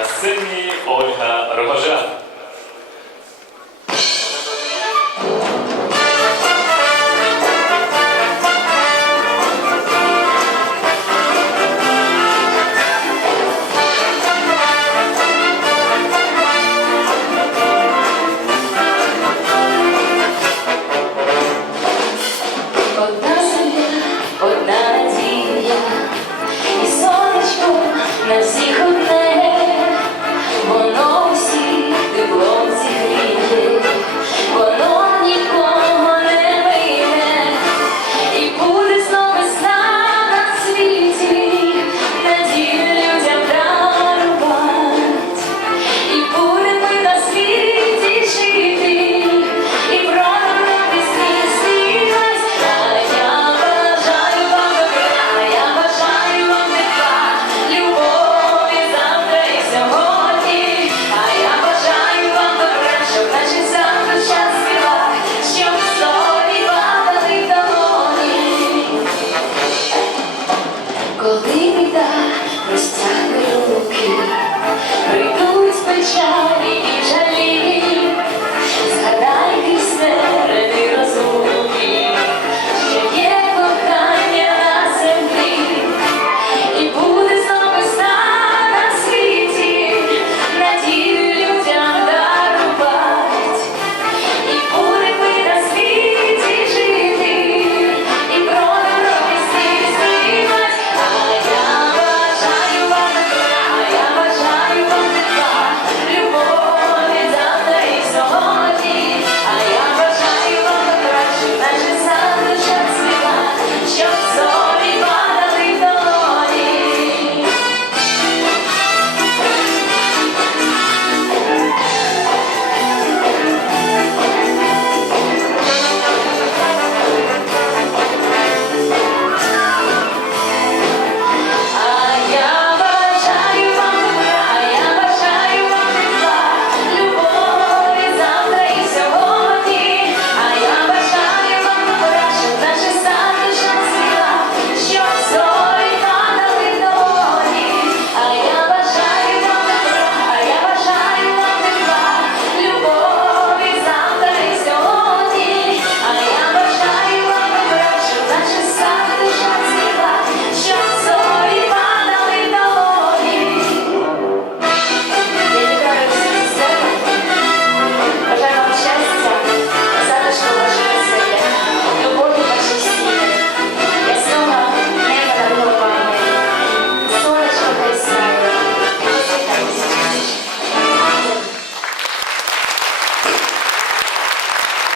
На сцені Ольга.